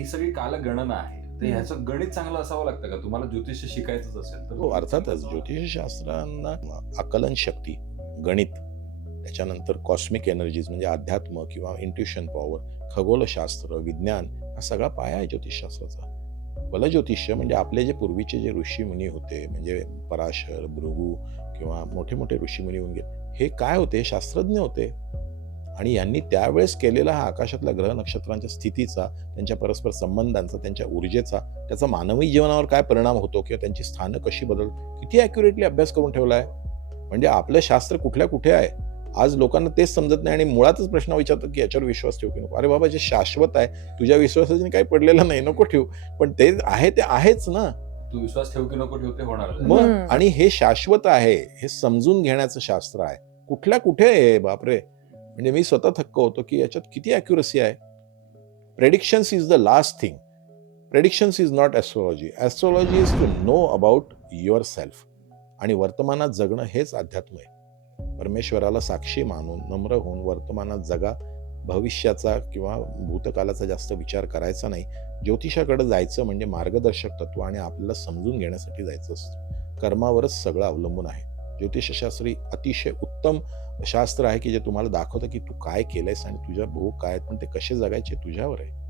ही सगळी कालगणना आहे, तर ह्याचं गणित चांगलं असावं लागतं का? तुम्हाला ज्योतिष शिकायचंच असेल तर हो, अर्थातच ज्योतिषशास्त्रांना आकलन शक्ती, गणित, त्याच्यानंतर कॉस्मिक एनर्जीज म्हणजे अध्यात्म किंवा इंट्युशन पॉवर, खगोलशास्त्र, विज्ञान हा सगळा पाया आहे ज्योतिषशास्त्राचा. बलज्योतिष्य म्हणजे आपले जे पूर्वीचे जे ऋषीमुनी होते, म्हणजे पराशर, भृगू किंवा मोठे-मोठे ऋषीमुनी होऊन गेले. हे काय होते? शास्त्रज्ञ होते. आणि यांनी त्यावेळेस केलेला हा आकाशातल्या ग्रह नक्षत्रांच्या स्थितीचा, त्यांच्या परस्पर संबंधांचा, त्यांच्या ऊर्जेचा, त्याचा मानवी जीवनावर काय परिणाम होतो किंवा त्यांची स्थानं कशी किती ॲक्युरेटली अभ्यास करून ठेवला आहे. म्हणजे आपलं शास्त्र कुठल्या कुठे आहे. आज लोकांना तेच समजत नाही आणि मुळातच प्रश्न विचारतात, की याच्यावर विश्वास ठेवू की नको? अरे बाबा, जे शाश्वत आहे, तुझ्या विश्वासाने काही पडलेलं नाही, नको ठेवू. पण ते आहे ते आहेच ना. तू विश्वास ठेव की नको ठेव ते होणार आहे. मग आणि हे शाश्वत आहे, हे समजून घेण्याचं शास्त्र आहे. कुठल्या कुठे आहे बापरे! म्हणजे मी स्वतः थक्क होतो, की याच्यात किती ॲक्युरसी आहे. Predictions is the last thing. Predictions is not astrology. Astrology is to know about yourself. आणि वर्तमानात जगणं हेच अध्यात्म आहे. परमेश्वराला साक्षी मानून, नम्र होऊन वर्तमानात जगा. भविष्याचा किंवा भूतकालाचा जास्त विचार करायचा नाही. ज्योतिषाकडे जायचं म्हणजे मार्गदर्शक तत्व आणि आपल्याला समजून घेण्यासाठी जायचं असतं. कर्मावरच सगळं अवलंबून आहे. ज्योतिषशास्त्र ही अतिशय उत्तम शास्त्र आहे, की जे तुम्हाला दाखवतं, की तू काय केलंयस आणि तुझ्या भोग काय आहेत, पण ते कसे जगायचे तुझ्यावर आहे.